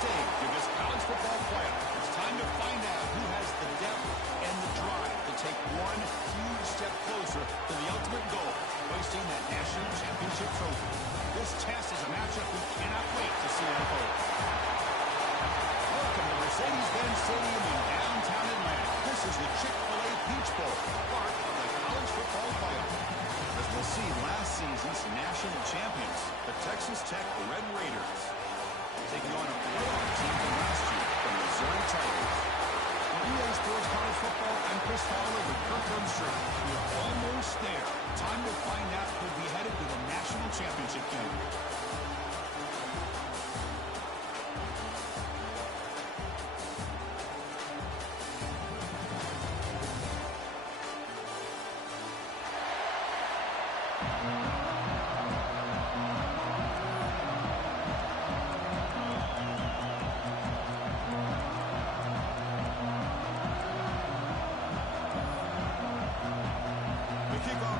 stage of this college football playoff. It's time to find out who has the depth and the drive to take one huge step closer to the ultimate goal, hoisting that national championship trophy. This test is a matchup we cannot wait to see unfold. Welcome to Mercedes-Benz Stadium in downtown Atlanta. This is the Chick-fil-A Peach Bowl, part of the college football playoff. As we'll see, last season's national champions, the Texas Tech Red Raiders, taking on a playoff team from last year, the Missouri Tigers. On EA Sports College Football, I'm Chris Fowler with Kirk Armstrong. We're almost there. Time to find out who'll be headed to the national championship game.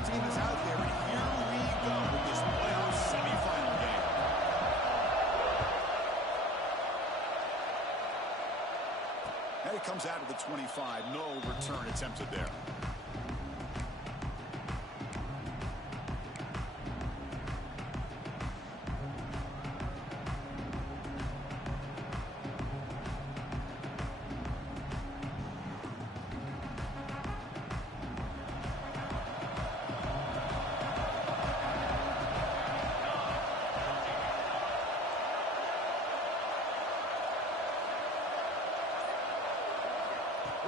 Team is out there, and here we go with this playoff semifinal game. And it comes out of the 25. No return attempted there.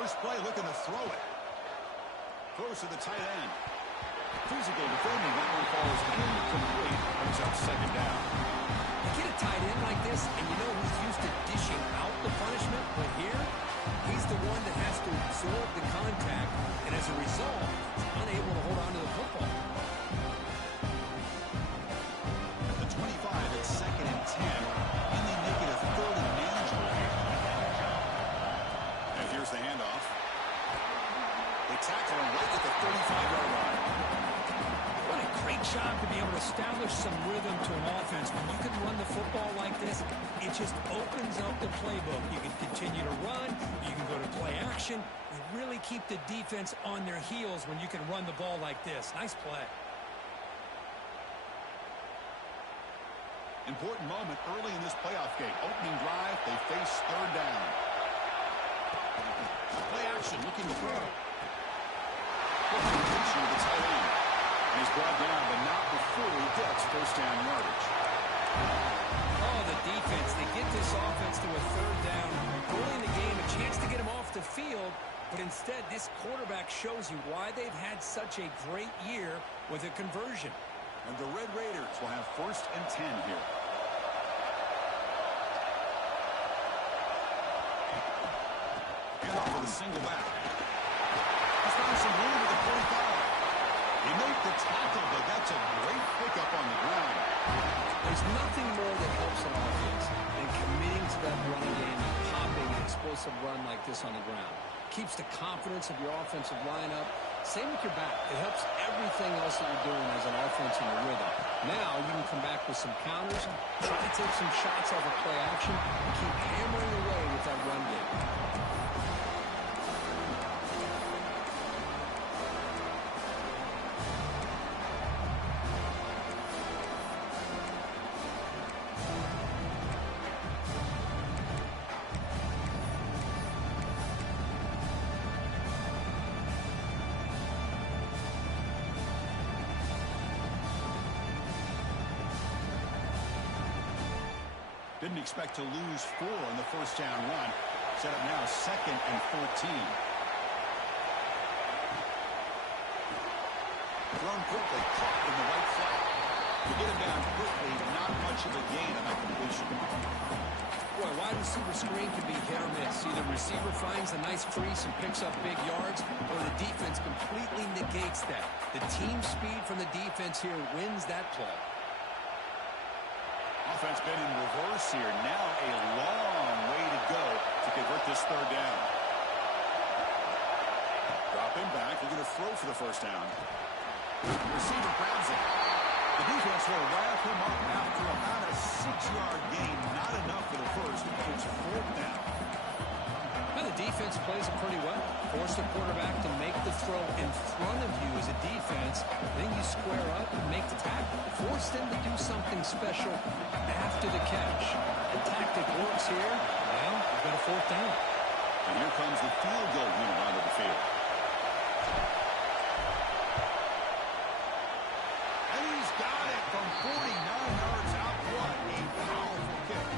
First play, looking to throw it. Throws to the tight end. Physical defending. That one falls incomplete. Brings up second down. You get a tight end like this, and you know he's used to dishing out the punishment. But here, he's the one that has to absorb the contact. And as a result, he's unable to hold on to the football. At the 25, it's 2nd and 10. And they make it a 3rd and manageable here. And here's the handoff. They tackle him right at the 35-yard line. What a great job to be able to establish some rhythm to an offense. When you can run the football like this, it just opens up the playbook. You can continue to run. You can go to play action. You really keep the defense on their heels when you can run the ball like this. Nice play. Important moment early in this playoff game. Opening drive, they face 3rd down. Play action, looking to throw. Completion of the tight end. And he's brought down, but not before he gets first down yardage. Oh, the defense. They get this offense to a 3rd down. Early in the game, a chance to get him off the field. But instead, this quarterback shows you why they've had such a great year with a conversion. And the Red Raiders will have 1st and 10 here. And off with a single back. He's finding some room with the 45. He made the tackle, but that's a great pickup on the ground. There's nothing more that helps an offense than committing to that running game and popping an explosive run like this on the ground. Keeps the confidence of your offensive lineup. Same with your back. It helps everything else that you're doing as an offense in the rhythm. Now you can come back with some counters, try to take some shots off of play action, and keep hammering away with that run game. Didn't expect to lose 4 on the first down run. Set up now 2nd and 14. Thrown quickly, caught in the right flat. To get him down quickly, not much of a gain on that completion. Boy, wide receiver screen can be hit or miss. Either receiver finds a nice crease and picks up big yards, or the defense completely negates that. The team speed from the defense here wins that play. Offense been in reverse here. Now a long way to go to convert this 3rd down. Drop him back. They're going to throw for the first down. Receiver grabs it. The defense will wrap him up after about a 6-yard gain. Not enough for the first. It's plays it pretty well. Force the quarterback to make the throw in front of you as a defense. Then you square up and make the tackle. Force them to do something special after the catch. The tactic works here. Well, you've got a fourth down. And here comes the field goal unit onto the field. And he's got it from 49 yards out. What a powerful kick.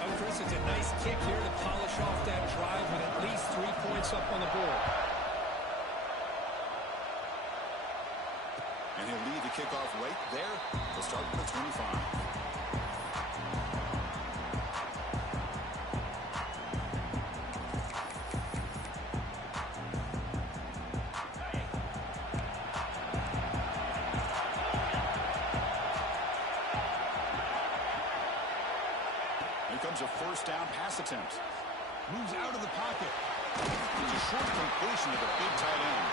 Oh, Chris, it's a nice kick here to polish off that drive with at least 3 points up on the board. And he'll lead the kickoff right there to start with the 25. Comes a first down pass attempt. Moves out of the pocket. It's a short completion to the big tight end.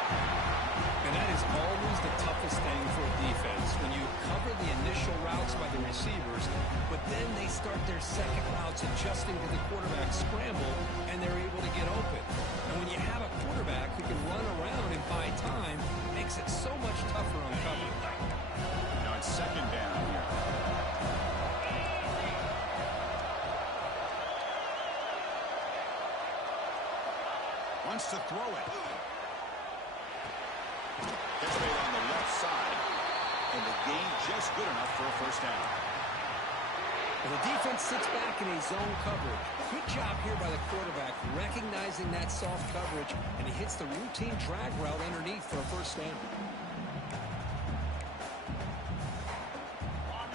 And that is always the toughest thing for a defense, when you cover the initial routes by the receivers, but then they start their second routes adjusting to the quarterback scramble, and they're able to get open. And when you have a quarterback who can run around and buy time, it makes it so much tougher on coverage. Now it's second down here. Wants to throw it. Gets made on the left side. And the gain just good enough for a first down. And the defense sits back in a zone coverage. Good job here by the quarterback, recognizing that soft coverage, and he hits the routine drag route underneath for a first down.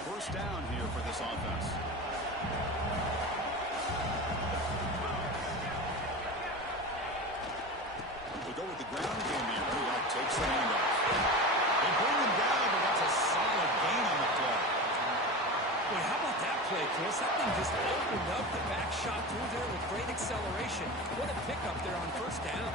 First down here for this offense. Go with the ground game here. That takes the handoff. They bring him down, but that's a solid gain on the play. Boy, how about that play, Chris? That thing just opened up. The back shot through there with great acceleration. What a pickup there on first down.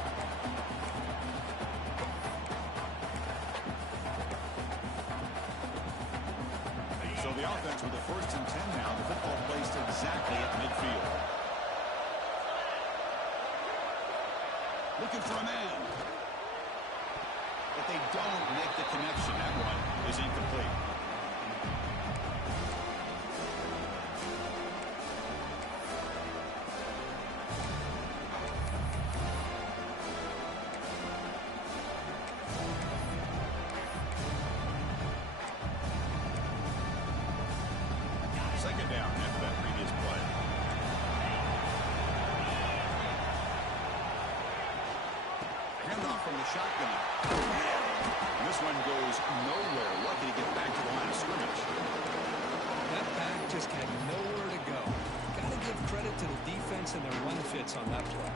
So the offense with a first and 10 now. The football placed exactly at midfield. Looking for a man. But they don't make the connection. That one is incomplete. Second down after that previous play. Handoff from the shotgun. And this one goes nowhere. Lucky to get back to the line of scrimmage. That back just had nowhere to go. Got to give credit to the defense and their run fits on that play.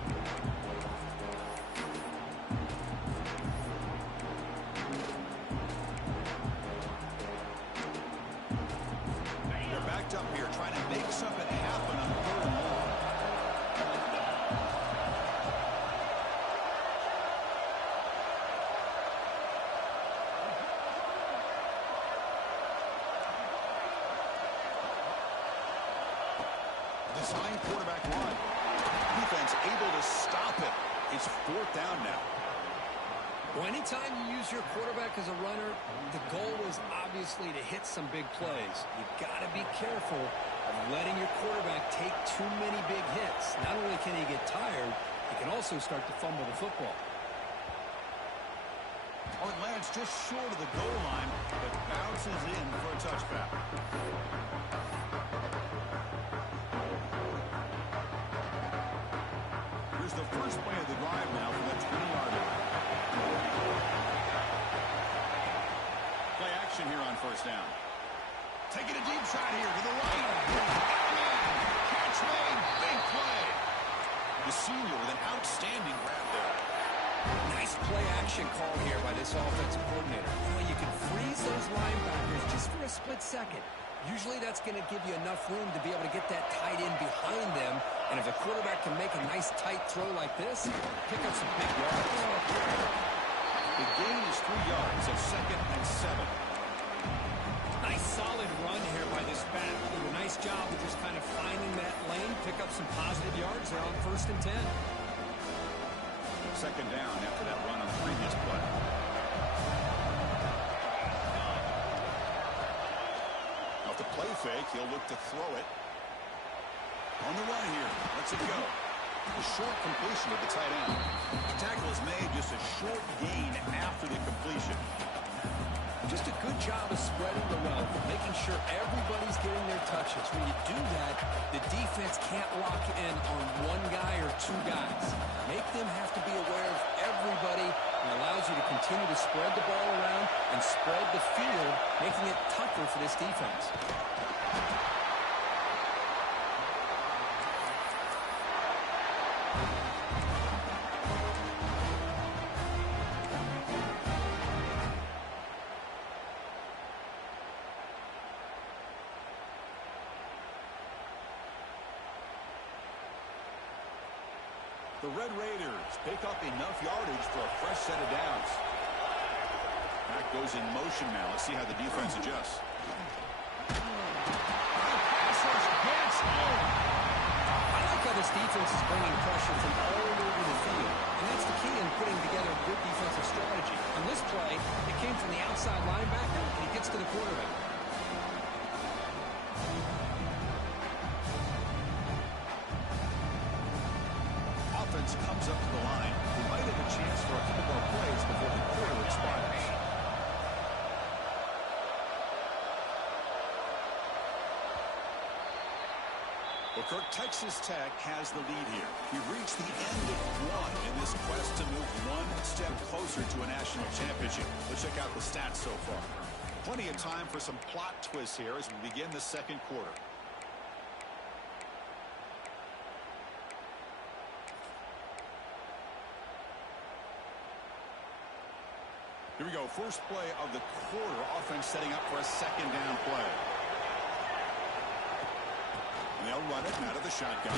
They're backed up here trying to make something happen on third and long. Design quarterback run. Defense able to stop it. It's fourth down now. Well, anytime you use your quarterback as a runner, the goal is obviously to hit some big plays. You've got to be careful of letting your quarterback take too many big hits. Not only can he get tired, he can also start to fumble the football. Oh, it lands just short of the goal line, but bounces in for a touchback. Here's the first play of the drive now from the 20-yard line. Play action here on first down. Taking a deep shot here to the right. Catch made. Big play. The senior with an outstanding grab there. Nice play action call here by this offensive coordinator. Well, you can freeze those linebackers just for a split second. Usually that's going to give you enough room to be able to get that tight end behind them. And if a quarterback can make a nice tight throw like this, pick up some big yards. The gain is 3 yards at second and 7. Nice solid run here by this back. Did a nice job of just kind of finding that lane, pick up some positive yards there on first and 10. Second down after that run on the previous play. Off the play fake, he'll look to throw it. On the run here. Lets it go. A short completion to the tight end. The tackle is made, just a short gain after the completion. Just a good job of spreading the wealth, making sure everybody's getting their touches. When you do that, the defense can't lock in on one guy or two guys. Make them have to be aware of everybody, and allows you to continue to spread the ball around and spread the field, making it tougher for this defense. The Red Raiders pick up enough yardage for a fresh set of downs. That goes in motion now. Let's see how the defense adjusts. I like how this defense is bringing pressure from all over the field, and that's the key in putting together a good defensive strategy. On this play, it came from the outside linebacker, and he gets to the quarterback. Offense comes up to the line. They might have a chance for a couple more plays before the quarter expires. Well, Kirk, Texas Tech has the lead here. We reached the end of one in this quest to move one step closer to a national championship. Let's check out the stats so far. Plenty of time for some plot twists here as we begin the second quarter. Here we go. First play of the quarter. Offense setting up for a second down play. And they'll run it out of the shotgun.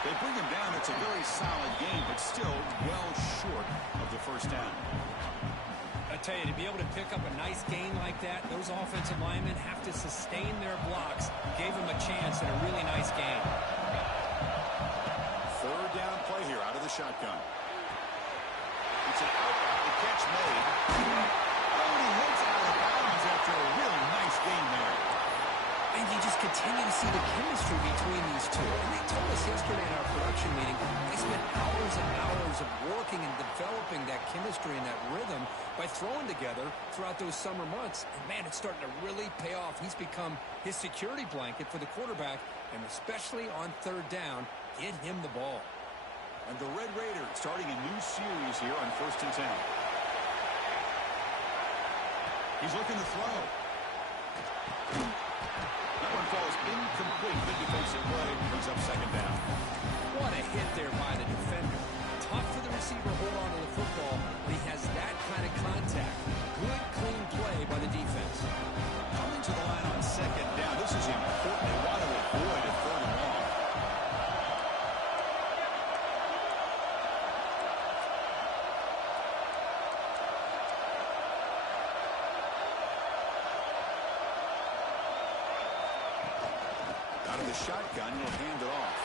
They bring him down. It's a very solid game, but still well short of the first down. I tell you, to be able to pick up a nice gain like that, those offensive linemen have to sustain their blocks. Gave him a chance at a really nice gain. Third down play here out of the shotgun. It's an outright. The catch made. Oh, he hits out of bounds after a really nice gain there. And you just continue to see the chemistry between these two. And they told us yesterday in our production meeting, they spent hours and hours of working and developing that chemistry and that rhythm by throwing together throughout those summer months. And, man, it's starting to really pay off. He's become his security blanket for the quarterback, and especially on third down, get him the ball. And the Red Raiders starting a new series here on 1st and 10. He's looking to throw. That one falls incomplete. Good defensive play. Brings up second down. What a hit there by the defender. Tough for the receiver to hold on to the football, but he has that kind of contact. Good, clean play by the defense. Coming to the line on second down. This is important. They want to avoid a third and long. Out of the shotgun, he'll hand it off.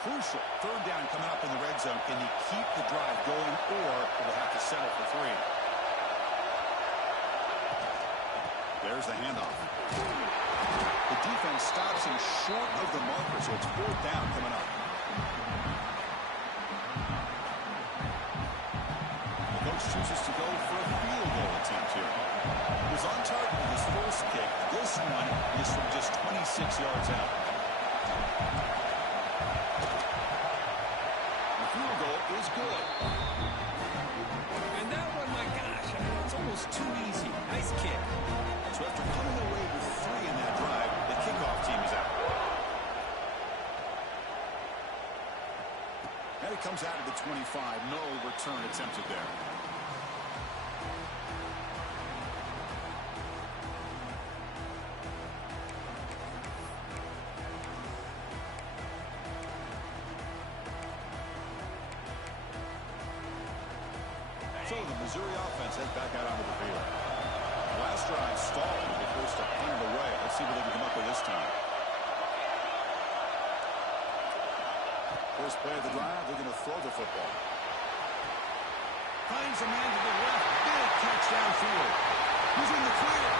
Crucial. Third down coming up in the red zone. Can you keep the drive going, or will have to settle for three? There's the handoff. The defense stops him short of the marker, so it's fourth down coming up. The coach chooses to go for a field goal attempt here. He was on target with his first kick. This one is from just 26 yards out. The field goal is good. And that one, my gosh, I mean, it's almost too easy. Nice kick. So after coming away with three in that drive, the kickoff team is out. And it comes out of the 25. No return attempted there. Missouri offense heads back out onto the field. Last drive stalled. They forced to punt it away. Let's see what they can come up with this time. First play of the drive, they're going to throw the football. Finds a man to the left. Big catch downfield. He's in the clear.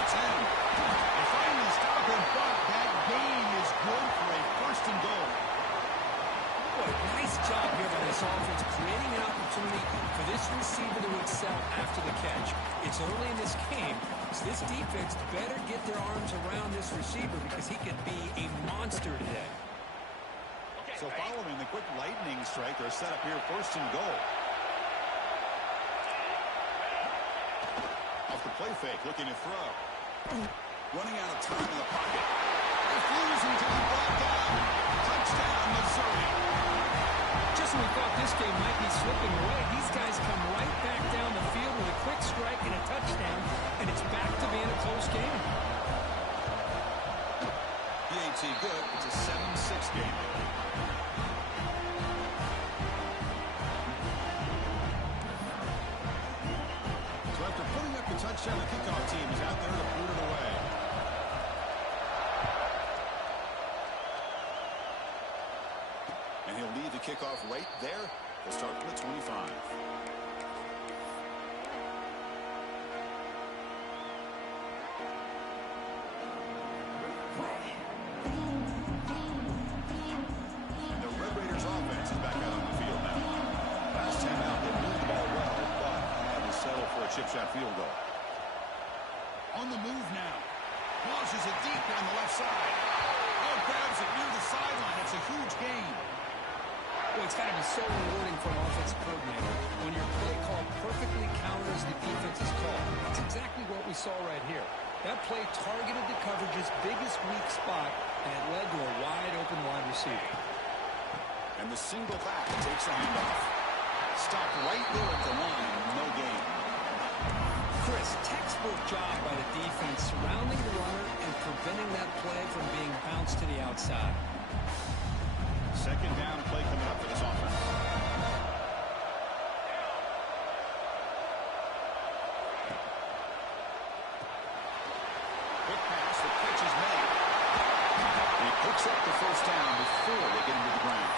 It's in. They finally stop him, but that gain is good for a first and goal. Boy, nice job here by this offense, creating an opportunity for this receiver to excel after the catch. It's early in this game, so this defense better get their arms around this receiver because he could be a monster today. So following the quick lightning strike, they're set up here first and goal. Off the play fake, looking to throw. Running out of time in the pocket. He flews until he brought down. Touchdown, Missouri. Just when we thought this game might be slipping away, these guys come right back down the field with a quick strike and a touchdown, and it's back to being a close game. PAT good. It's a 7-6 game. So after putting up the touchdown, the kickoff team is out there to boot it away. And he'll lead the kickoff right there. They'll start from the 25. The Red Raiders offense is back out on the field now. Last time out, they moved the ball well, but had to settle for a chip shot field goal. On the move now. Launches it deep down the left side. Oh, grabs it near the sideline. It's a huge gain. Well, it's got to be so rewarding for an offensive coordinator when your play call perfectly counters the defense's call. That's exactly what we saw right here. That play targeted the coverage's biggest weak spot, and it led to a wide-open wide receiver. And the single back takes a handoff. Stopped right there at the line. No gain. Chris, textbook job by the defense surrounding the runner and preventing that play from being bounced to the outside. Second down play coming up for this offense. Quick pass, the catch is made. He picks up the first down before they get into the ground.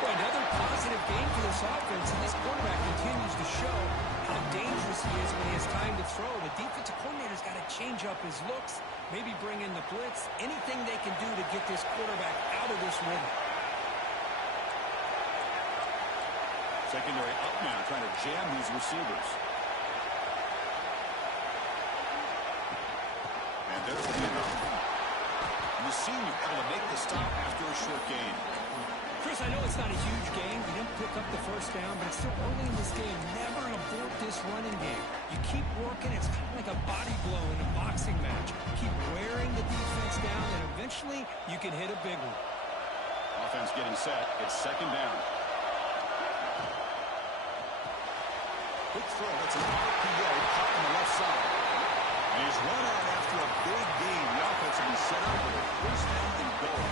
Well, another positive game for this offense, and this quarterback continues to show how dangerous he is when he has time to throw. The defensive coordinator's got to change up his looks, maybe bring in the blitz, anything they can do to get this quarterback out of this rhythm. Secondary up now, trying to jam these receivers. And there's the handoff. And the senior able to make the stop after a short gain. Chris, I know it's not a huge game. You didn't pick up the first down, but it's still early in this game. Never abort this running game. You keep working. It's kind of like a body blow in a boxing match. Keep wearing the defense down, and eventually you can hit a big one. Offense getting set. It's second down. Quick throw. That's an RPO caught on the left side. And he's run out after a big gain. The offense will be set up with a first down and goal.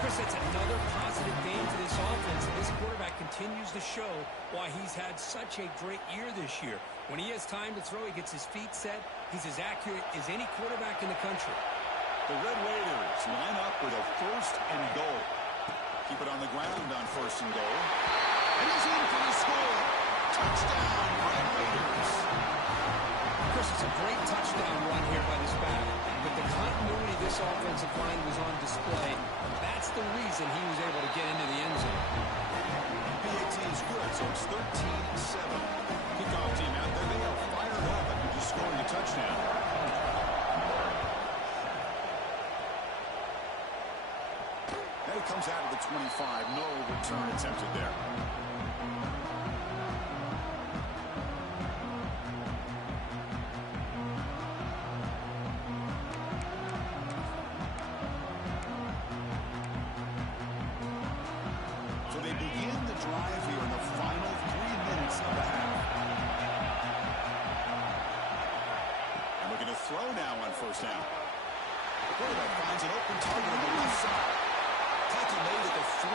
Chris, that's another positive game for this offense, and this quarterback continues to show why he's had such a great year this year. When he has time to throw, he gets his feet set. He's as accurate as any quarterback in the country. The Red Raiders line up with a first and goal. Keep it on the ground on first and goal. And he's in for the score. Touchdown, Red Raiders. Chris, it's a great touchdown run here by this back, but the continuity of this offensive line was on display. That's the reason he was able to get into the end zone. PAT is good, so it's 13-7. Kickoff team out there, they are fired up after just scoring a touchdown. And it comes out of the 25. No return attempted there. Throw now on first down. The quarterback finds an open target on the left side. Tackle made at the 41.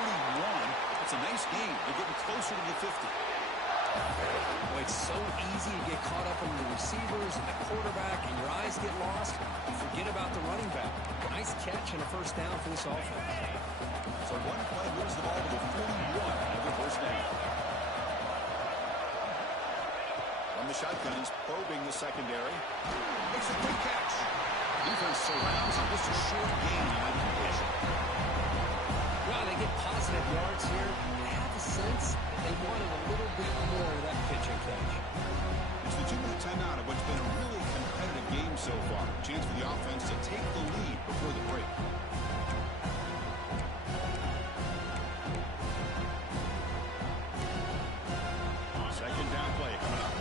That's a nice gain. They're getting closer to the 50. Boy, it's so easy to get caught up in the receivers and the quarterback, and your eyes get lost. You forget about the running back. Nice catch and a first down for this offense. So one play moves the ball to the 41 of the first down. From the shotgun, he's probing the secondary. Makes a quick catch. Defense surrounds on just a short gain on completion. Well, they get positive yards here. I have a sense they wanted a little bit more of that pitch and catch. It's the 2-minute timeout of what's been a really competitive game so far. Chance for the offense to take the lead before the break. Second down play coming up.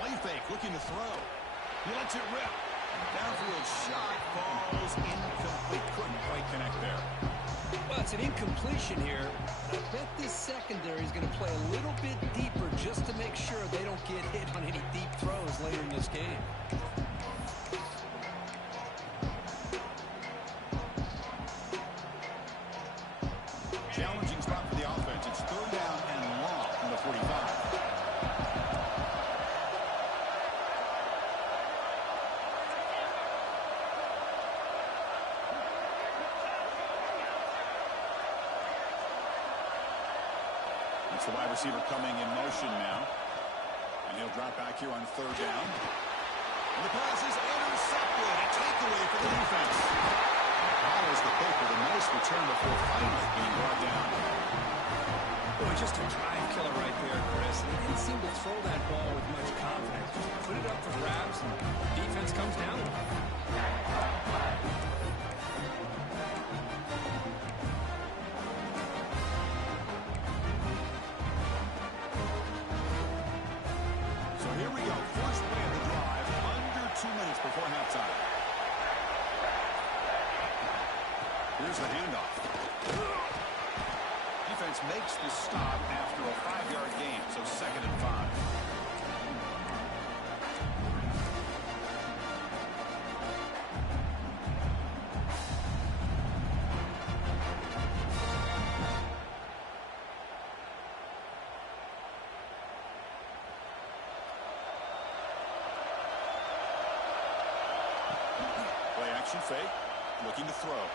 Play fake, looking to throw. He lets it rip. Downfield shot falls incomplete. Couldn't quite connect there. Well, it's an incompletion here. I bet this secondary is going to play a little bit deeper just to make sure they don't get hit on any deep throws later in this game. Challenging spot for the offense. It's third down and long from the 45. It's the wide receiver coming in motion now. And he'll drop back here on third down. And the pass is intercepted. A takeaway for the defense. Follows the pick with a nice return before finally being brought down. Boy, just a drive killer right there, Chris. They didn't seem to throw that ball with much confidence. Just put it up for grabs, and defense comes down with it. So here we go. First play of the drive. Under 2 minutes before halftime. Here's the handoff. Defense makes the stop after a 5-yard gain, so 2nd and 5. Play action fake, looking to throw.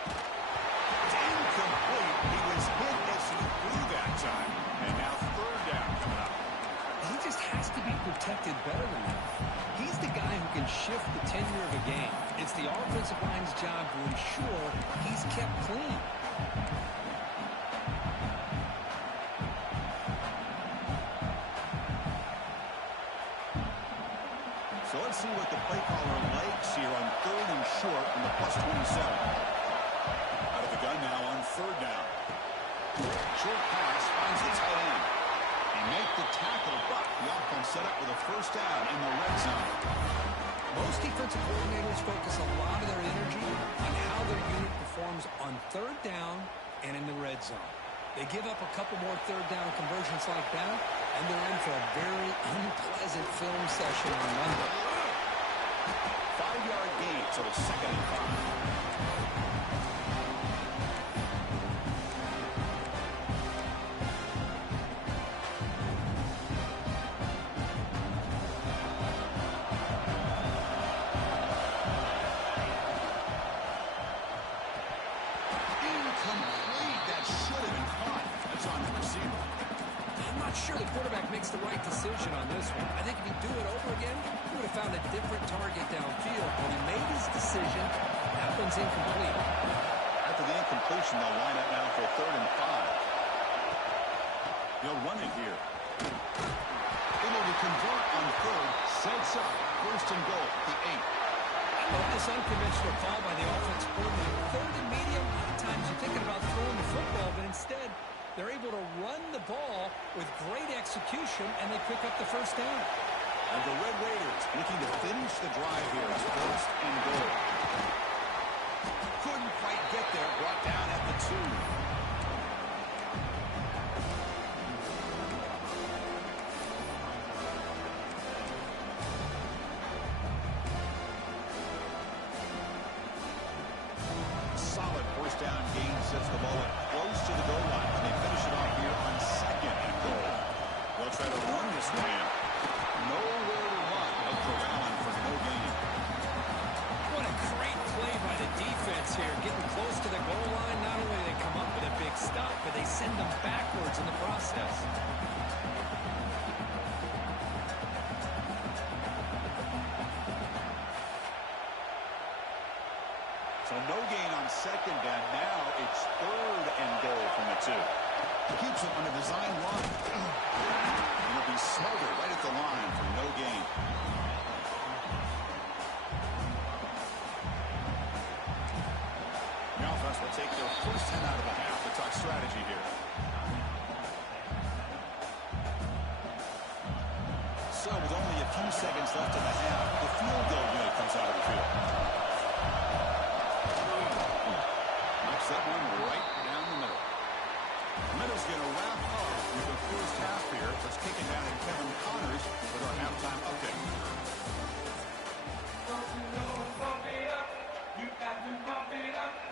Incomplete. He was hit as he threw that time. And now third down coming up. He just has to be protected better than that. He's the guy who can shift the tenure of a game. It's the offensive line's job to ensure he's kept clean. So let's see what the play caller likes here on third and short from the +27. Out of the gun now on third down. Short pass finds the tight end. He make the tackle, but the offense set up with a first down in the red zone. Most defensive coordinators focus a lot of their energy on how their unit performs on third down and in the red zone. They give up a couple more third down conversions like that, and they're in for a very unpleasant film session on Monday. 5-yard gain, so it's 2nd and 5. Incomplete. That should have been caught. That's on the receiver. I'm not sure the quarterback makes the right decision on this one. I think if he'd do it over again, he would have found a different target downfield. When he made his decision, that one's incomplete. After the incompletion, they'll line up now for 3rd and 5. He'll run it here. Able to convert on third. Sets up 1st and goal, the 8. I love this unconventional call by the offense coordinator. Third and medium, a lot of times you're thinking about throwing the football, but instead they're able to run the ball with great execution, and they pick up the first down. And the Red Raiders looking to finish the drive here as 1st and goal. Couldn't quite get there, brought down at the 2. Solid first down gain, sets the ball but they send them backwards in the process. So no gain on second down. Now it's third and goal from the 2. He keeps it on a design run. And it'll be smothered right at the line for no gain. The offense will take their first 10 out of the half to talk strategy here. So with only a few seconds left in the half, the field goal unit comes out of the field. Knocks that one right down the middle. The middle's going to wrap up with the first half here. Let's kick it down to Kevin Connors with our halftime update.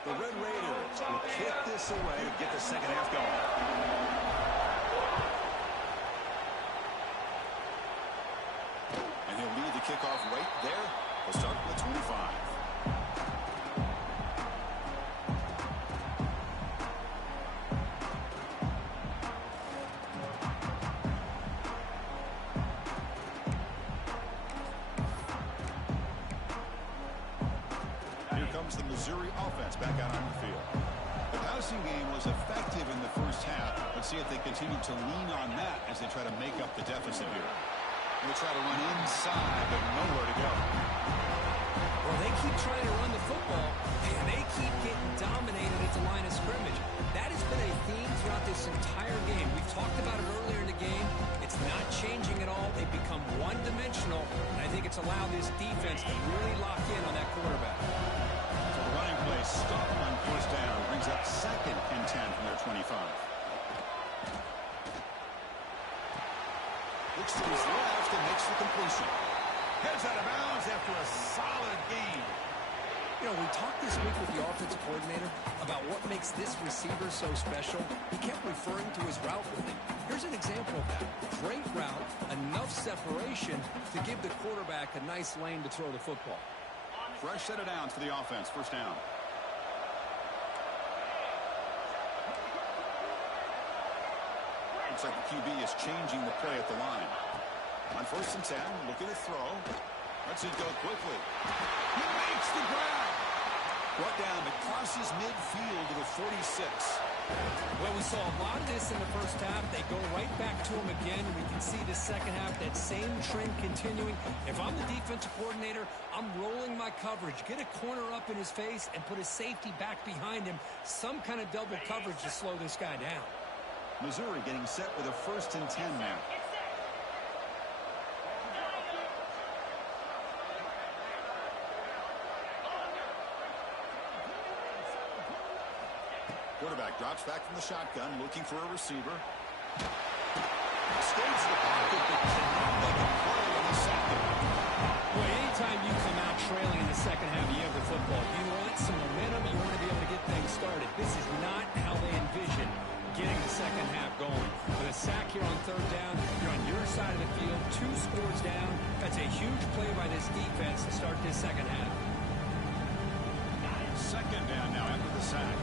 The Red Raiders will kick this away to get the second half going. And he'll lead the kickoff right there. We'll start with 25. The Missouri offense back out on the field. The passing game was effective in the first half. Let's see if they continue to lean on that as they try to make up the deficit here. They'll try to run inside, but nowhere to go. Well, they keep trying to run the football, and they keep getting dominated at the line of scrimmage. That has been a theme throughout this entire game. We've talked about it earlier in the game. It's not changing at all. They've become one-dimensional, and I think it's allowed this defense to really lock in on that quarterback. Running play stopped on first down. Brings up second and 10 from their 25. Looks to his left and makes the completion. Heads out of bounds after a solid gain. You know, we talked this week with the offensive coordinator about what makes this receiver so special. He kept referring to his route running. Here's an example of that. Great route, enough separation to give the quarterback a nice lane to throw the football. Fresh set of downs for the offense. First down. Looks like the QB is changing the play at the line. On first and 10, looking to throw. Lets it go quickly. He makes the grab. Brought down, but crosses midfield to the 46. Well, we saw a lot of this in the first half. They go right back to him again. We can see the second half, that same trend continuing. If I'm the defensive coordinator, I'm rolling my coverage. Get a corner up in his face and put a safety back behind him. Some kind of double coverage to slow this guy down. Missouri getting set with a first and 10 now. Quarterback drops back from the shotgun, looking for a receiver. Escapes the pocket, but cannot make a play on the second. Boy, anytime you come out trailing in the second half, you have the football. You want some momentum. You want to be able to get things started. This is not how they envision getting the second half going. With a sack here on third down, you're on your side of the field, 2 scores down. That's a huge play by this defense to start this second half. Second down now after the sack.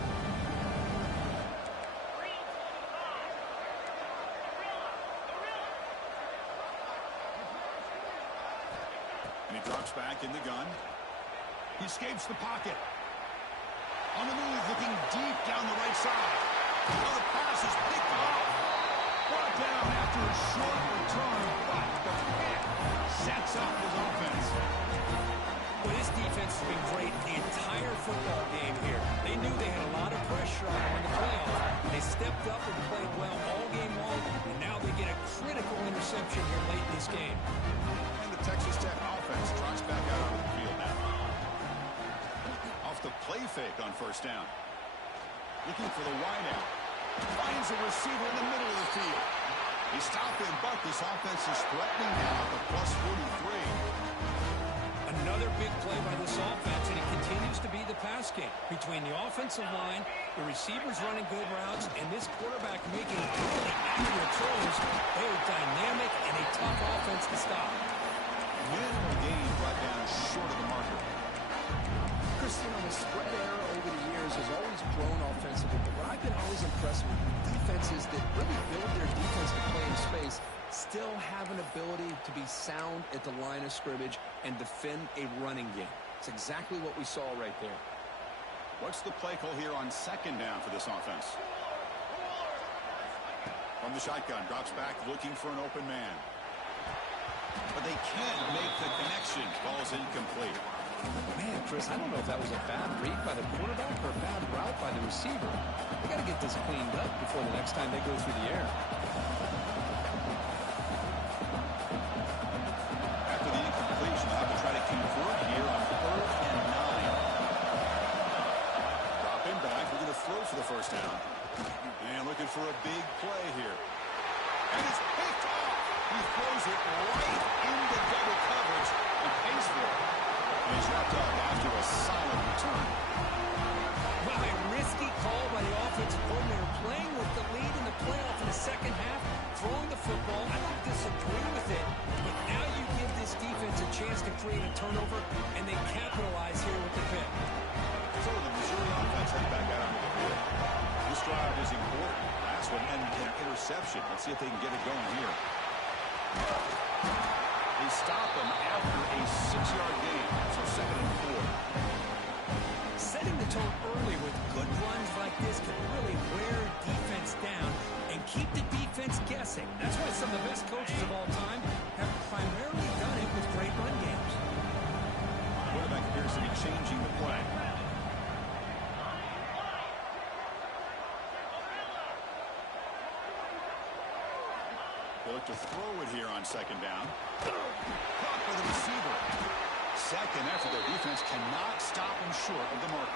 And he drops back in the gun. He escapes the pocket. On the move, looking deep down the right side. Oh, the pass is picked off. Brought down after a short return, but the pick sets up his offense. Well, this defense has been great the entire football game here. They knew they had a lot of pressure on them in the playoffs. They stepped up and played well all game long, and now they get a critical interception here late in this game. And the Texas Tech offense trots back out onto the field now. Off the play fake on first down. Looking for the wideout. Finds a receiver in the middle of the field. He stopped him, but this offense is threatening now at the plus 43. Another big play by this offense, and it continues to be the pass game. Between the offensive line, the receivers running good routes, and this quarterback making really accurate throws. They are dynamic and a tough offense to stop. Minimal gain brought down short of the marker. Chris, Anderson on the spread era over the years has always grown offensively, but what I've been always impressed with defenses that really build their defense to play in space still have an ability to be sound at the line of scrimmage and defend a running game. It's exactly what we saw right there. What's the play call here on second down for this offense? From the shotgun, drops back looking for an open man. But they can't make the connection. Ball's incomplete. Man, Chris, I don't know if that was a bad read by the quarterback or a bad route by the receiver. They got to get this cleaned up before the next time they go through the air. After the incompletion, they'll have to try to convert here on 3rd and 9. Dropping back, we're going to throw for the first down. And looking for a big play here. And it's picked off. He throws it right into double coverage and pays for it. And he's wrapped up after a solid return. Wow, a risky call by the offensive coordinator, playing with the lead in the playoff in the second half, throwing the football. I don't disagree with it, but now you give this defense a chance to create a turnover, and they capitalize here with the pick. So the Missouri offense heading back out onto the field. This drive is important. Last one ended in an interception. Let's see if they can get it going here. They stop him after a 6-yard gain, so 2nd and 4. Setting the tone early with good runs like this can really wear defense down and keep the defense guessing. That's why some of the best coaches of all time have primarily done it with great run games. Quarterback appears to be changing the play. They look to throw it here on second down. Caught by the receiver. Second after their defense cannot stop him short of the marker.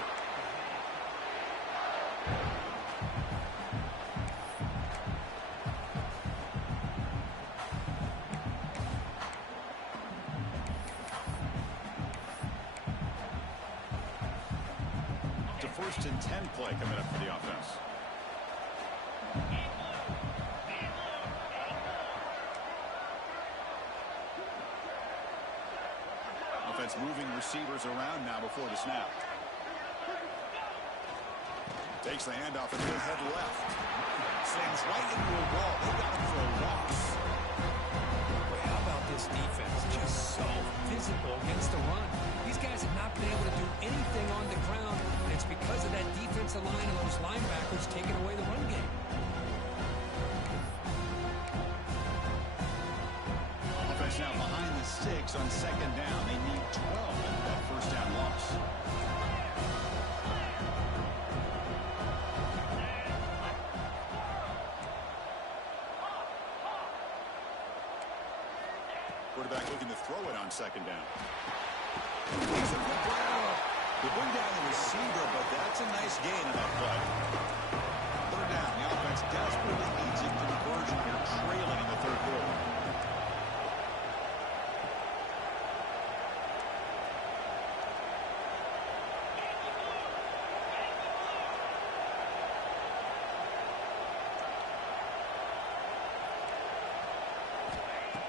It's a 1st and 10 play coming up for the offense. Offense moving receivers around now before the snap. Takes the handoff and will head left. Slings right into a wall. They got him for a loss. But how about this defense? Just so physical against the run. These guys have not been able to do anything on the ground, and it's because of that defensive line and those linebackers taking away the run game. Offense now behind the sticks on second down. They need 12 after that first down loss. Quarterback looking to throw it on second down. He's a good play. They bring down the receiver, but that's a nice gain on that play. 3rd down. The offense desperately needs a conversion here, trailing in the 3rd quarter.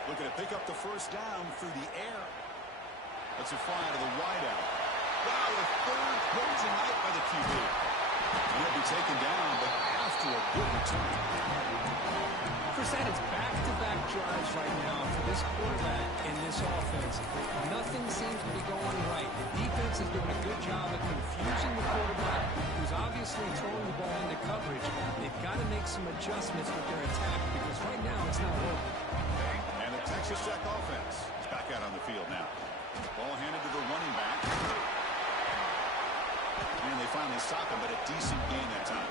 Looking to pick up the first down through the air. That's a fly out of the wideout. Wow, a 3rd play tonight by the QB. He'll be taken down, but after a good return. Chris, that is back-to-back drives right now for this quarterback in this offense. Nothing seems to be going right. The defense is doing a good job of confusing the quarterback, who's obviously throwing the ball into coverage. They've got to make some adjustments with their attack because right now it's not working. And the Texas Tech offense is back out on the field now. Ball handed to the running back. And they finally stop him, but a decent gain that time.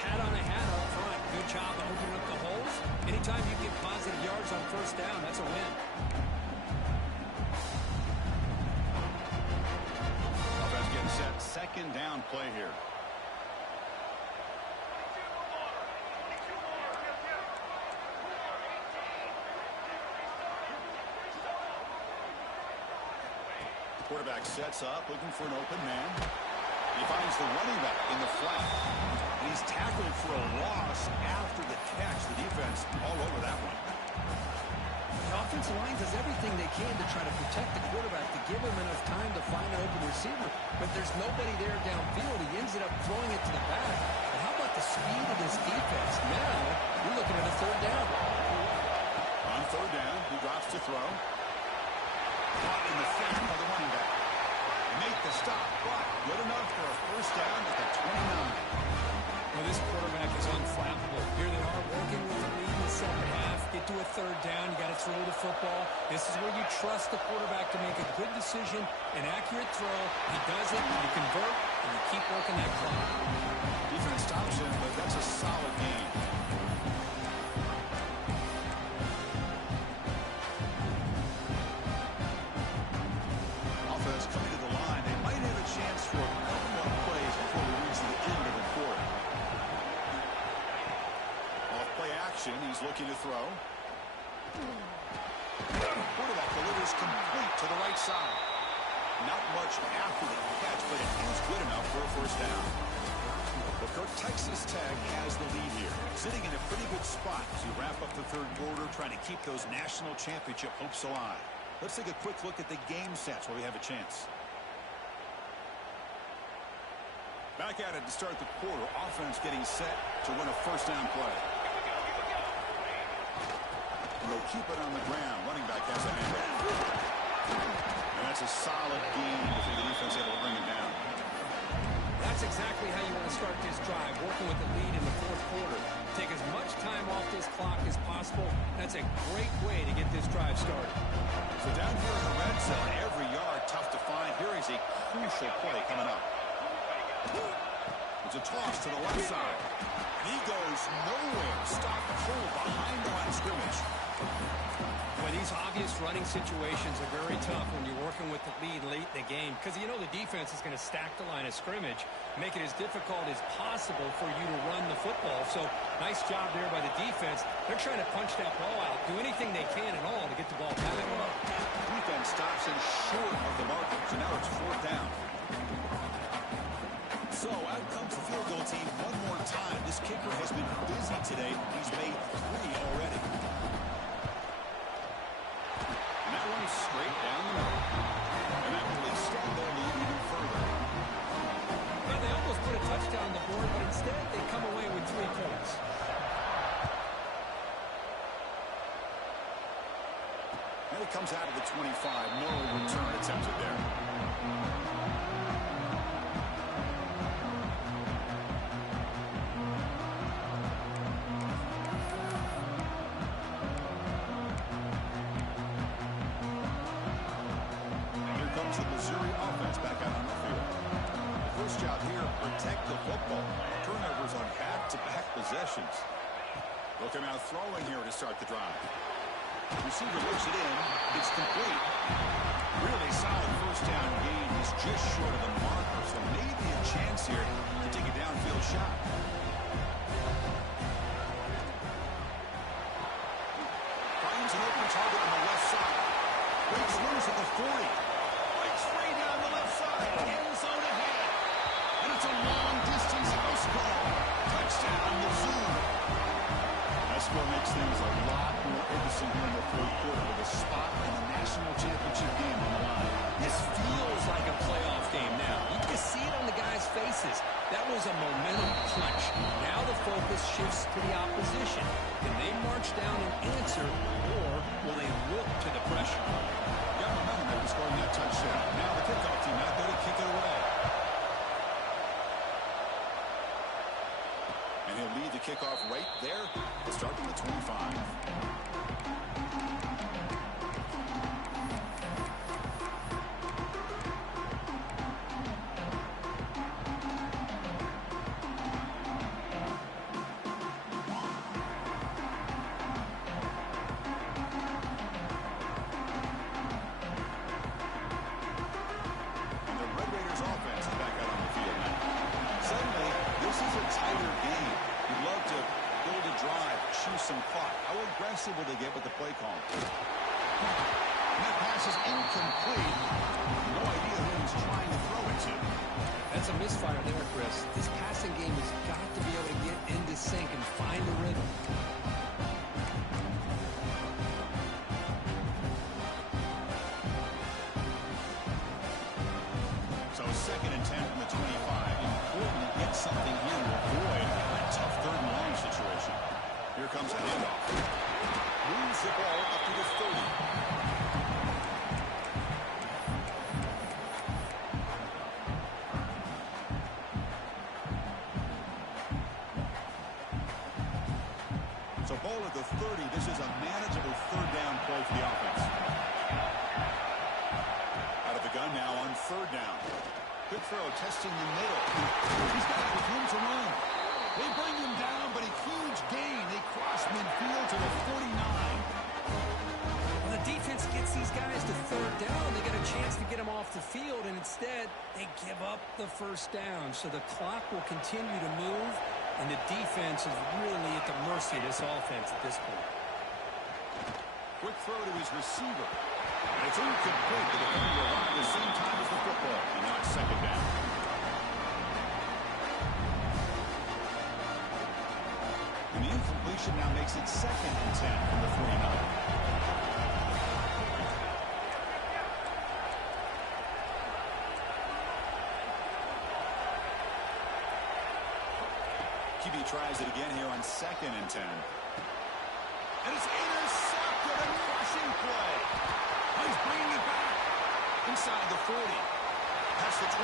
Hat on a hat up front. Good job of opening up the holes. Anytime you get positive yards on first down, that's a win. Offense getting set. Second down play here. Quarterback sets up, looking for an open man. He finds the running back in the flat. And he's tackled for a loss after the catch. The defense all over that one. The offensive offensive line does everything they can to try to protect the quarterback, to give him enough time to find an open receiver. But there's nobody there downfield. He ends up throwing it to the back. But how about the speed of this defense? Now, we're looking at a third down. On third down, he drops to throw. Caught in the sack by the running back. Make the stop, but good enough for a first down at the 29. Well, this quarterback is unflappable. Here they are working with the lead in the second half. Get to a third down. You got to throw the football. This is where you trust the quarterback to make a good decision, an accurate throw. He does it, and you convert, and you keep working that clock. Defense stops him, but that's a solid game. Offense coming to the line. They might have a chance for a couple more plays before we reach the end of the quarter. Off play action. He's looking to throw. Quarterback delivers complete to the right side. Not much after the catch, but it is good enough for a first down. Well, Kirk, Texas Tech has the lead here, sitting in a pretty good spot as you wrap up the third quarter, trying to keep those national championship hopes alive. Let's take a quick look at the game sets where we have a chance. Back at it to start the quarter. Offense getting set to run a first down play. They'll keep it on the ground. Running back has a hand. And that's a solid gain before the defense able to bring him down. That's exactly how you want to start this drive, working with the lead in the fourth quarter. Take as much time off this clock as possible. That's a great way to get this drive started. So down here in the red zone, every yard tough to find. Here is a crucial play coming up. It's a toss to the left side. And he goes nowhere. Stopped cold behind the line of scrimmage. Boy, these obvious running situations are very tough when you're working with the lead late in the game, because you know the defense is going to stack the line of scrimmage, make it as difficult as possible for you to run the football. So nice job there by the defense. They're trying to punch that ball out, do anything they can at all to get the ball back. Defense stops him short of the marker, so now it's fourth down. So out comes the field goal team one more time. This kicker has been busy today. He's made 3 already. And that one is straight down the middle. And that will extend their lead even further. Well, they almost put a touchdown on the board, but instead they come away with 3 points. And it comes out of the 25. No return attempted there. The Missouri offense back out on the field. The first job here, protect the football. Turnovers on back-to-back possessions. Look him out throwing here to start the drive. Receiver looks it in. It's complete. Really solid first down gain. He's just short of the marker, so maybe a chance here to take a downfield shot. Finds an open target on the left side. Breaks loose at the 40. Free down the left side, end zone ahead, and it's a long-distance house call. Touchdown, Mizzou. That score makes things a lot more interesting here in the fourth quarter with a spot in the national championship game on the line. This feels like a playoff game now. You can see it on the guys' faces. That was a momentum clutch. Now the focus shifts to the opposition. Can they march down and answer, or will they look to the pressure? Got momentum after scoring that touchdown. Now the kickoff team out there to kick it away. And he'll lead the kickoff right there to start from the 25. Some clock. How aggressive will they get with the play call? And that pass is incomplete. No idea who he's trying to throw it to. That's a misfire there, Chris. This passing game has got to be able to get into sync and find a rhythm. comes a handoff. Moves the ball up to the 30. So ball at the 30. This is a manageable third down play for the offense. Out of the gun now on third down. Good throw, testing the middle. He's got room to run. They bring him down, but a huge gain. They cross midfield to the 49. When the defense gets these guys to third down, they get a chance to get them off the field, and instead they give up the first down. So the clock will continue to move, and the defense is really at the mercy of this offense at this point. Quick throw to his receiver. And it's incomplete. The defender arrived at the same time as the football. And now it's second down. And the incompletion now makes it 2nd and 10 from the 49. QB tries it again here on 2nd and 10. And it's intercepted. A crushing play. He's bringing it back. Inside the 40. Past the 20.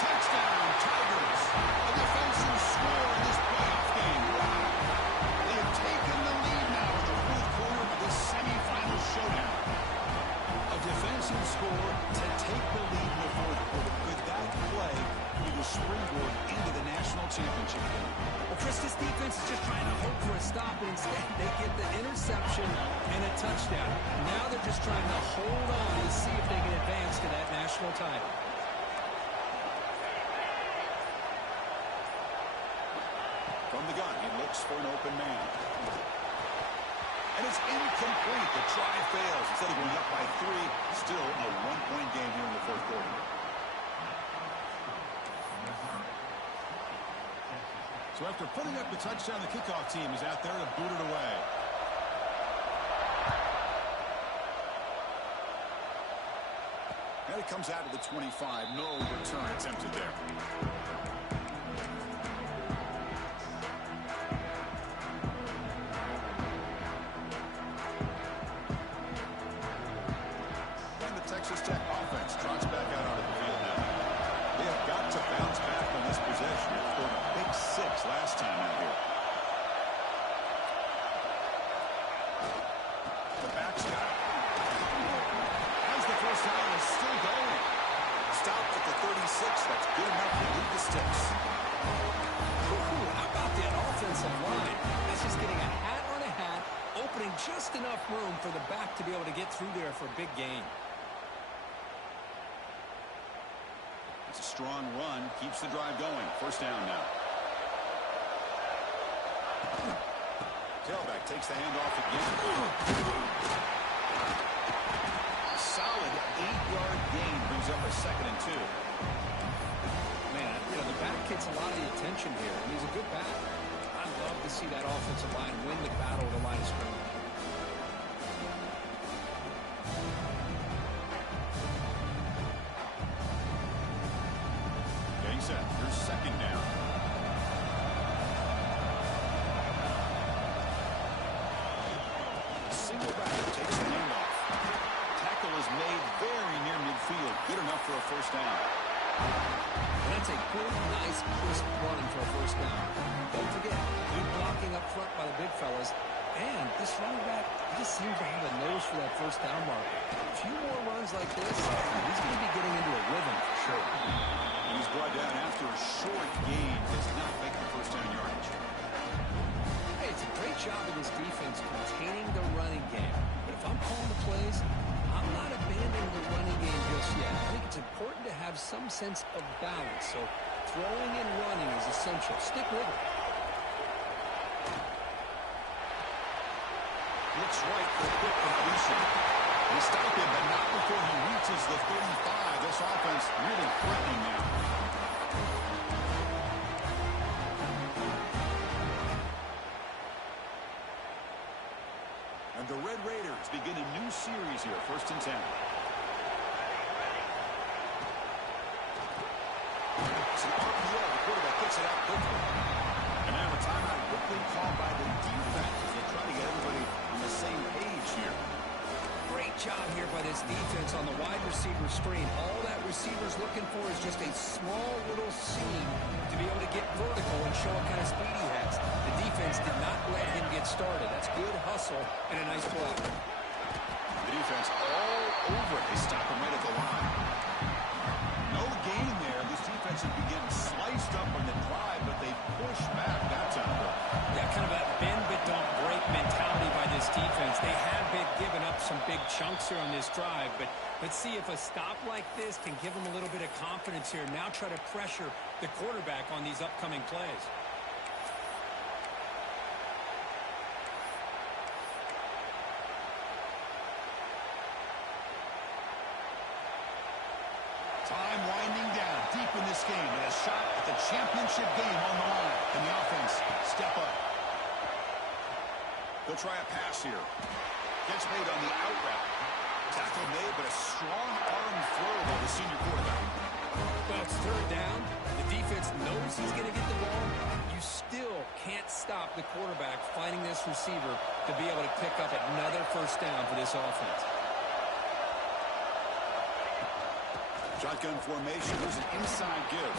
Touchdown, Tigers. A defensive score in this playoff game. Wow. They have taken the lead now in the fourth quarter of this semifinal showdown. A defensive score to take the lead in the fourth quarter. With that play, he will springboard into the national championship game. Well, Chris, this defense is just trying to hope for a stop, but instead they get the interception and a touchdown. Now they're just trying to hold on to see if they can advance to that national title. From the gun, he looks for an open man. And it's incomplete. The try fails. Instead of going up by 3, still a 1-point game here in the fourth quarter. So after putting up the touchdown, the kickoff team is out there to boot it away. And it comes out to the 25. No return attempted there. And the Texas Tech offense trots back out onto the field now. They have got to bounce back on this possession. They scored a big 6 last time out here. The back's got it. As the first down is still going. Stopped at the 36. That's good enough to lead the Sticks. Ooh, how about that offensive line? That's just getting a hat on a hat, opening just enough room for the back to be able to get through there for a big gain. It's a strong run. Keeps the drive going. First down now. Tailback takes the handoff again. A solid 8-yard gain brings up a 2nd and 2. Man, you know, the back gets a lot of the attention here, and he's a good back. I'd love to see that offensive line win the battle at the line of scrimmage. Getting set. Here's second down. Single back takes the handoff. Tackle is made very near midfield. Good enough for a first down. And that's a good, nice, crisp run for a first down. Don't forget, good blocking up front by the big fellas. And this running back just seems to have a nose for that first down marker. A few more runs like this, he's going to be getting into a rhythm for sure. And he's brought down after a short gain. Does not make the first down yardage. Hey, it's a great job of this defense containing the running game. But if I'm calling the plays, I'm not abandoning the running game just yet. I think it's important to have some sense of balance. So throwing and running is essential. Stick with it. Looks right for a quick completion. They stop him, but not before he reaches the 35. This offense really threatening now. And the Red Raiders begin a new series here, 1st and 10. It's an RPO. The quarterback kicks it out quickly. And now a timeout quickly called by the this defense on the wide receiver screen. All that receiver's looking for is just a small little seam to be able to get vertical and show what kind of speed he has. The defense did not let him get started. That's good hustle and a nice block. The defense all over it. They stop him right at the line. No gain there. This defense has been getting sliced up on the drive, but they push back that time. Yeah, kind of a bend but don't break mentality by this defense. They have been giving up some big chunks here on this drive, but let's see if a stop like this can give them a little bit of confidence here. Now try to pressure the quarterback on these upcoming plays. Time winding down deep in this game, and a shot at the championship game on the line. And the offense step up. They'll try a pass here. Gets made on the out route. Tackle made, but a strong arm throw by the senior quarterback. Well, it's third down. The defense knows he's going to get the ball. You still can't stop the quarterback finding this receiver to be able to pick up another first down for this offense. Shotgun formation. There's an inside give.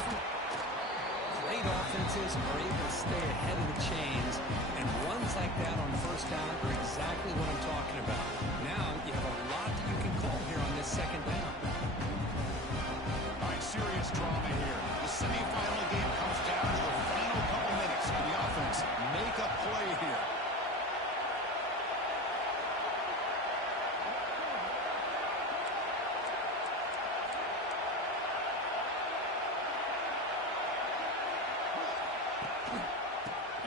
Great offenses are able to stay ahead of the chains, and runs like that on first down are exactly what I'm talking about. Now you have a lot that you can call here on this second down. All right, serious drama here. The semifinal game comes down to the final couple minutes. Can the offense make a play here?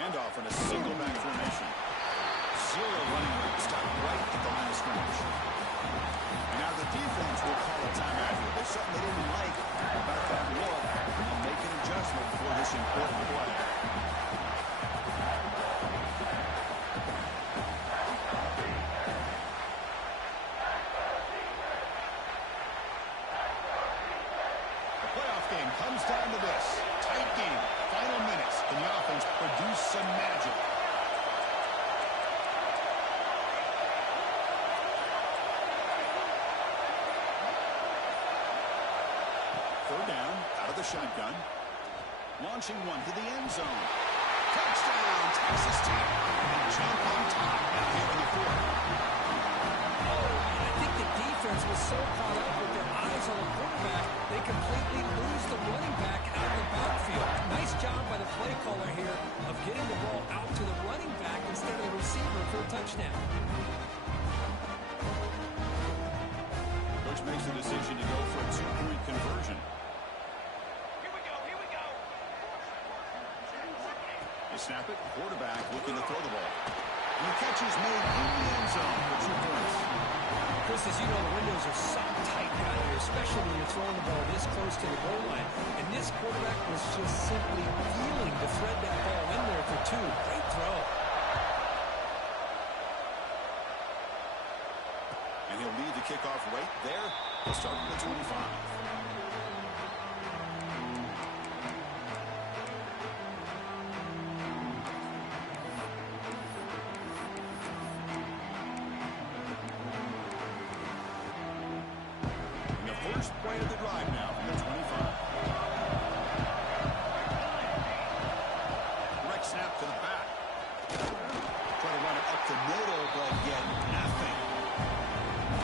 Handoff in a single back formation. Zero running room. Stop right at the line of scrimmage. And now the defense will call a timeout here. There's something they didn't like about that look. And make an adjustment for this important play. The playoff game comes down to this. Tight game. Final minutes. Can the offense produce some magic? Third down, out of the shotgun. Launching one to the end zone. Touchdown, Texas Tech. And jump on top now here in the fourth. I think the defense was so caught up with their eyes on the quarterback, they completely lose the running back out of the backfield. Nice job by the play caller here of getting the ball out to the running back instead of the receiver for a touchdown. Coach makes the decision to go for a two-point conversion. They snap it, quarterback looking to throw the ball. And the catch is made in the end zone for 2 points. Chris, as you know, the windows are so tight down here, especially when you're throwing the ball this close to the goal line. And this quarterback was just simply feeling to thread that ball in there for 2. Great throw. And he'll lead the kickoff right there. He'll start at the 25. First play of the drive now from the 25. Direct snap to the back. Try to run it up the middle, but get nothing.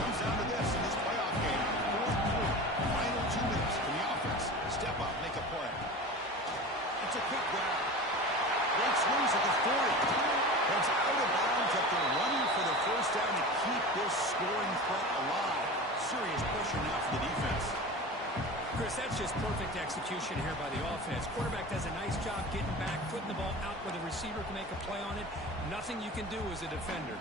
Comes down to this in this playoff game. Fourth quarter, final 2 minutes for the offense. Step up, make a play. It's a quick grab. Breaks loose at the 40. Comes out of bounds after running for the first down to keep this scoring threat alive. Serious pressure now for the defense. Chris, that's just perfect execution here by the offense. Quarterback does a nice job getting back, putting the ball out where the receiver can make a play on it. Nothing you can do as a defender.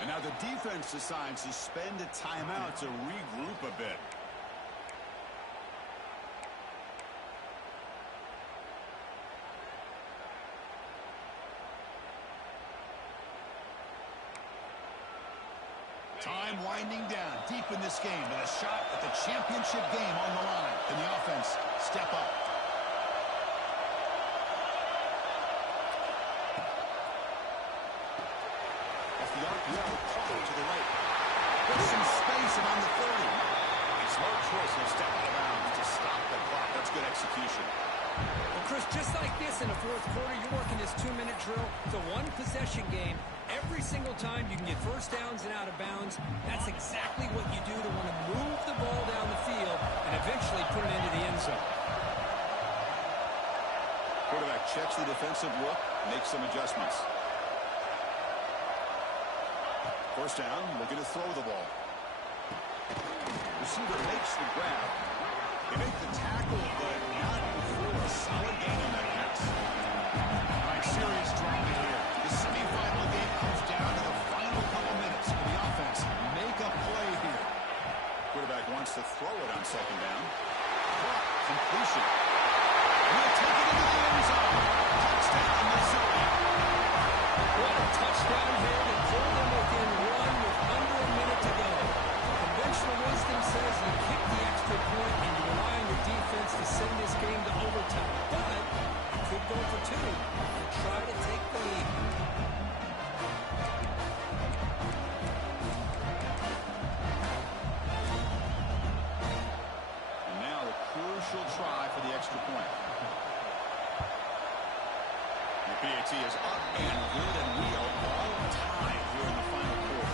And now the defense decides to spend a timeout to regroup a bit. Time winding down deep in this game with a shot at the championship game on the line. Can the offense step up? Off the arc, you have a clock to the right. There's some space and on the 30. A smart choice to step out of bounds to stop the clock. That's good execution. Well, Chris, just like this in the fourth quarter, you're working this 2-minute drill. It's a one-possession game. Every single time you can get first downs and out of bounds. That's exactly what you do to want to move the ball down the field and eventually put it into the end zone. Quarterback checks the defensive look, makes some adjustments. First down, looking to throw the ball. Receiver makes the grab. They make the tackle, but not before a solid gain on that pass. All right, serious drama here. The semifinal game comes down to the final couple minutes. Can the offense make a play here? Quarterback wants to throw it on second down. Caught, completion. He'll take it into the end zone. Touchdown, Missouri. What a touchdown here to pull them within one with under a minute to go. Conventional wisdom says you kick the extra point and you rely on your defense to send this game to overtime. But you could go for two and try to take the lead. And now a crucial try for the extra point. The PAT is up and good, and we are all tied here in the final quarter.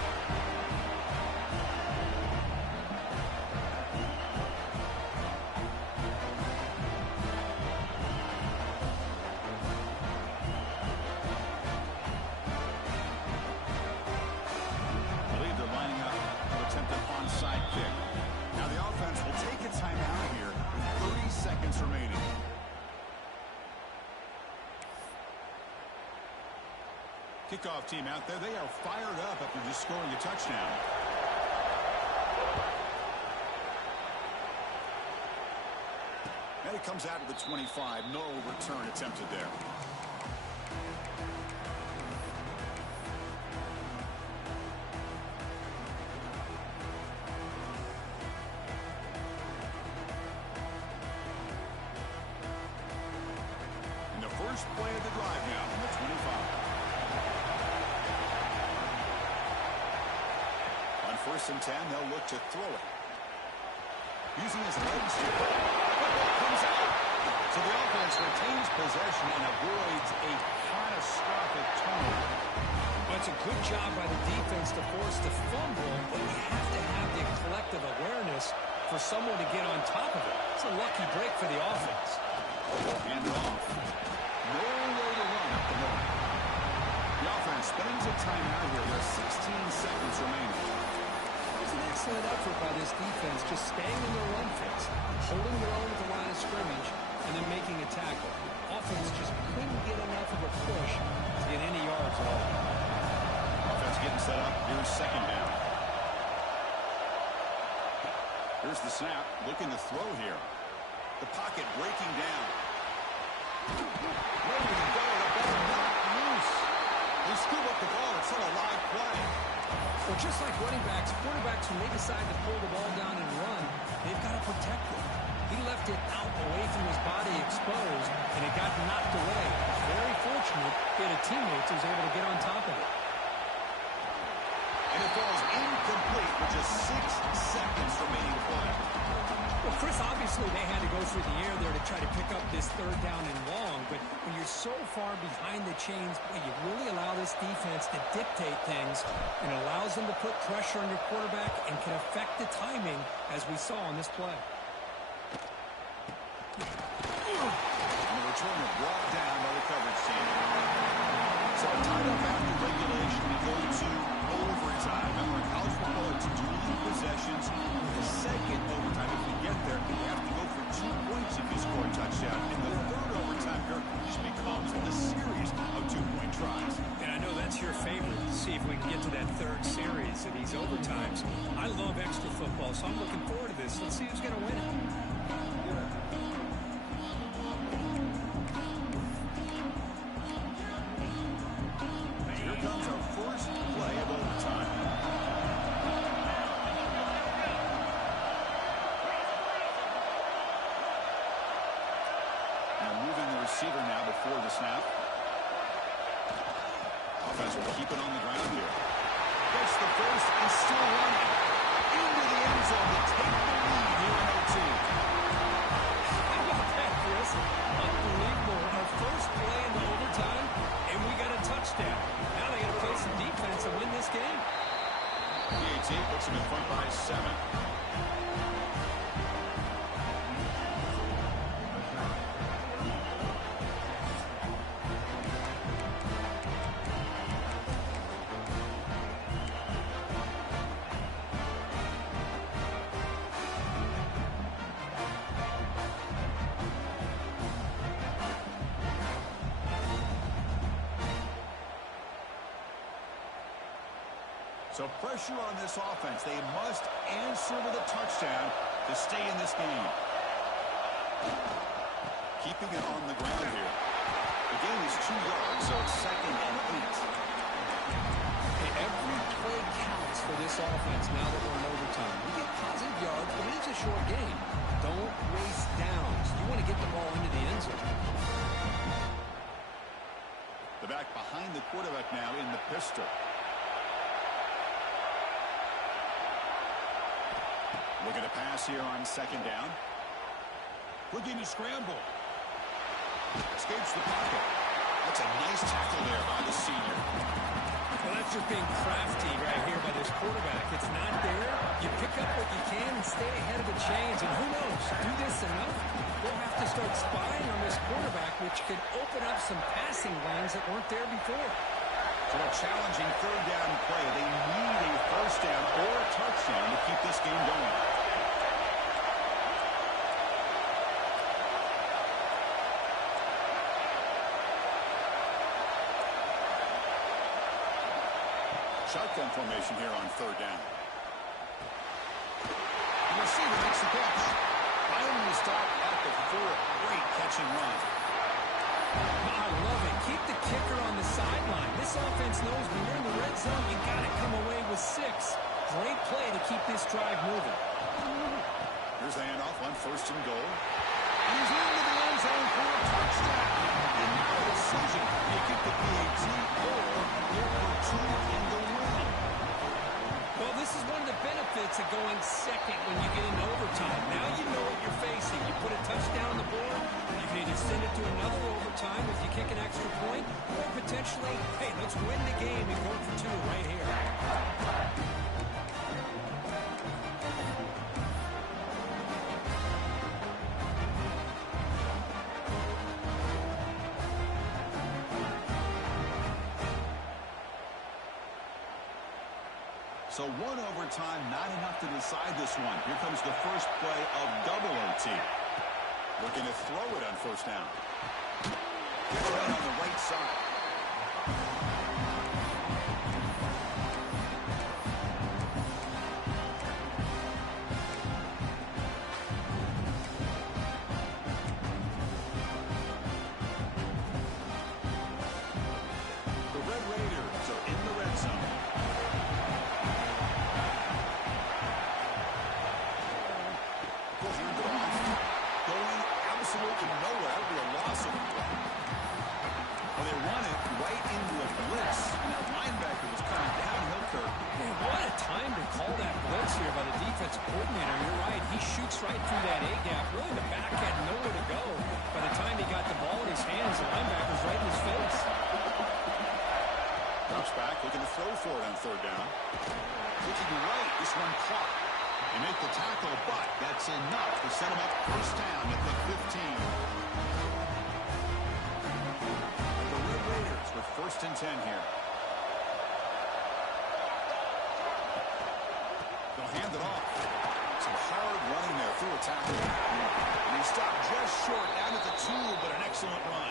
I believe they're lining up to attempt an onside kick. Now the offense will take a timeout here with 30 seconds remaining. Kickoff team out there. They are fired up after just scoring a touchdown. And it comes out of the 25. No return attempted there. And the first play of the drive now from the 25. First and 10, they'll look to throw it. Using his legs to put it. Football comes out. So the offense retains possession and avoids a catastrophic turnover. Well, it's a good job by the defense to force the fumble, but you have to have the collective awareness for someone to get on top of it. It's a lucky break for the offense. Hand it off. No way to run up the middle. The offense spends a timeout here. There's 16 seconds remaining. An excellent effort by this defense, just staying in their run fits, holding their own at the line of scrimmage, and then making a tackle. Offense just couldn't get enough of a push to get any yards at all. Offense getting set up. Here's second down. Here's the snap. Looking to throw here. The pocket breaking down. Ready to go. The ball not loose. They scoop up the ball. It's on a live play. Well, just like running backs, quarterbacks, when they decide to pull the ball down and run, they've got to protect it. He left it out away from his body exposed, and it got knocked away. Very fortunate he had a teammate who was able to get on top of it. And it falls incomplete with just 6 seconds remaining to play. Well, Chris, obviously they had to go through the air there to try to pick up this third down and long, but when you're so far behind the chains, boy, you really allow this defense to dictate things, and it allows them to put pressure on your quarterback and can affect the timing, as we saw on this play. And the return is brought down by the coverage team. So tied up after regulation, we go to overtime. Remember, in college football, it's dueling possessions. The second overtime, if you get there, you have to go for 2 points if you score a touchdown. And the third overtime here just becomes a series of 2-point tries. And I know that's your favorite, to see if we can get to that third series of these overtimes. I love extra football, so I'm looking forward to this. Let's see who's going to win it. Here comes our first play of overtime. receiver now before the snap. Offense will keep it on the ground here. Gets the first and still running into the end zone to take the lead here in OT. How about that, Chris? Unbelievable. Our first play in the overtime, and we got a touchdown. Now they got to play some defense and win this game. PAT puts them in front by 7. So pressure on this offense. They must answer with a touchdown to stay in this game. Keeping it on the ground here. The game is 2 yards, so it's 2nd and 8. Hey, every play counts for this offense now that we're in overtime. We get positive yards, but it is a short game. Don't waste downs. You want to get the ball into the end zone. The back behind the quarterback now in the pistol. Looking to pass here on 2nd down. Looking to scramble. Escapes the pocket. That's a nice tackle there by the senior. Well, that's just being crafty right here by this quarterback. It's not there. You pick up what you can and stay ahead of the chains. And who knows, do this enough, they'll have to start spying on this quarterback, which could open up some passing lanes that weren't there before. For a challenging 3rd down play, they need a 1st down or a touchdown to keep this game going. Shotgun formation here on 3rd down. The receiver makes the catch. Finally a stop at the 4. Great catch and run. I love it. Keep the kicker on the sideline. This offense knows when you're in the red zone, you got to come away with 6. Great play to keep this drive moving. Here's the handoff on 1st and goal. He's into the end zone for a touchdown. And now a decision. You get the PAT or you're for 2 in the win. Well, this is one of the benefits of going second when you get into overtime. Now you know what you're facing. You put a touchdown on the board, you can either send it to another overtime if you kick an extra point, or potentially, hey, let's win the game and go for 2 right here. So 1 overtime, not enough to decide this one. Here comes the first play of double OT. Looking to throw it on 1st down. Right on the right side. The Red Raiders are in the red zone. Going absolutely nowhere. That'll be a loss of the play. Well, they run it right into a blitz. And that linebacker was coming downhill curve. Man, what a time to call that blitz here by the defensive coordinator. You're right. He shoots right through that A-gap. Really, the back had nowhere to go. By the time he got the ball in his hands, the linebacker's right in his face. Drops back, looking to throw for it on 3rd down. Looking right, this one caught. They make the tackle, but that's enough to set him up 1st down at the 15. The Red Raiders with 1st and 10 here. They'll hand it off. Some hard running there through a tackle. And he stopped just short down at the 2, but an excellent run.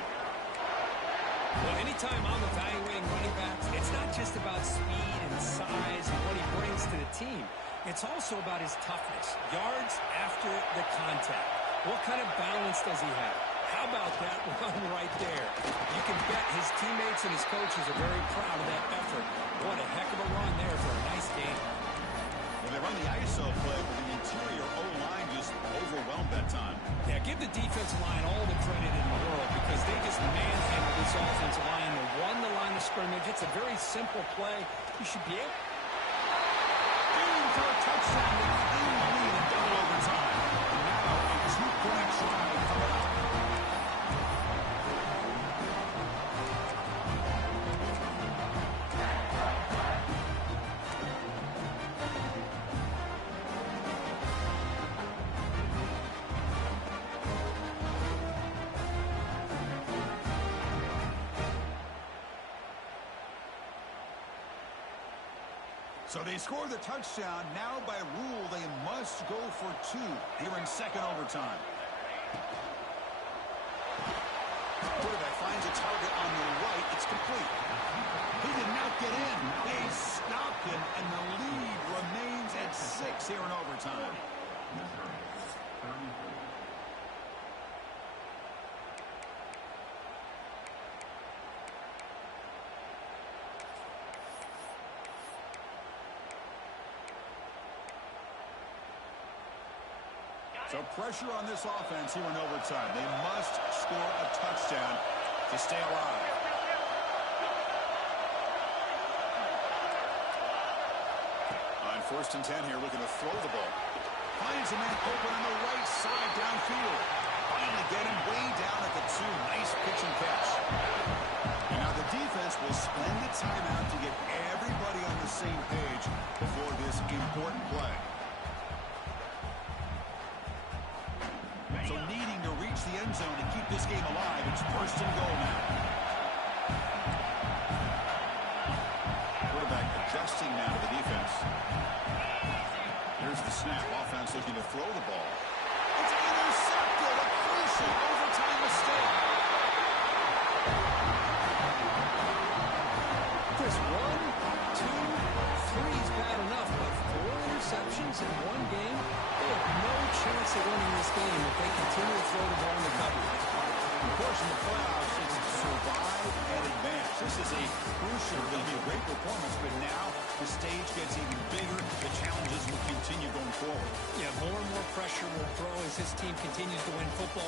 Well, anytime I'm evaluating running backs, it's not just about speed and size and what he brings to the team. It's also about his toughness. Yards after the contact. What kind of balance does he have? How about that run right there? You can bet his teammates and his coaches are very proud of that effort. What a heck of a run there for a nice game. Well, they run the ISO play, but the interior O-line just overwhelmed that time. Yeah, give the defensive line all the credit in the world because because they just manhandled this offensive line. They won the line of scrimmage. It's a very simple play. You should be able for a touchdown to gain the lead in double overtime. Now a 2-point try coming up. So they score the touchdown. Now by rule, they must go for 2 here in second overtime. Quarterback finds a target on the right. It's complete. He did not get in. They stopped him, and the lead remains at 6 here in overtime. So pressure on this offense here in overtime. They must score a touchdown to stay alive. On 1st and 10 here, looking to throw the ball. Finds a man open on the right side downfield. Finally get him way down at the 2. Nice pitch and catch. And now the defense will spend the timeout to get everybody on the same page before this important play. So needing to reach the end zone to keep this game alive. It's 1st and goal now. Quarterback adjusting now to the defense. Here's the snap. Offense looking to throw the ball. It's intercepted. A crucial overtime mistake. Chris, 1, 2, 3 is bad enough, but 4 interceptions in one game. They have no chance of winning this game if they continue to throw the ball in the coverage. Of course, in the playoffs, it's survive and advance. This is a crucial, going to be a great performance, but now the stage gets even bigger. The challenges will continue going forward. Yeah, more and more pressure will grow as this team continues to win football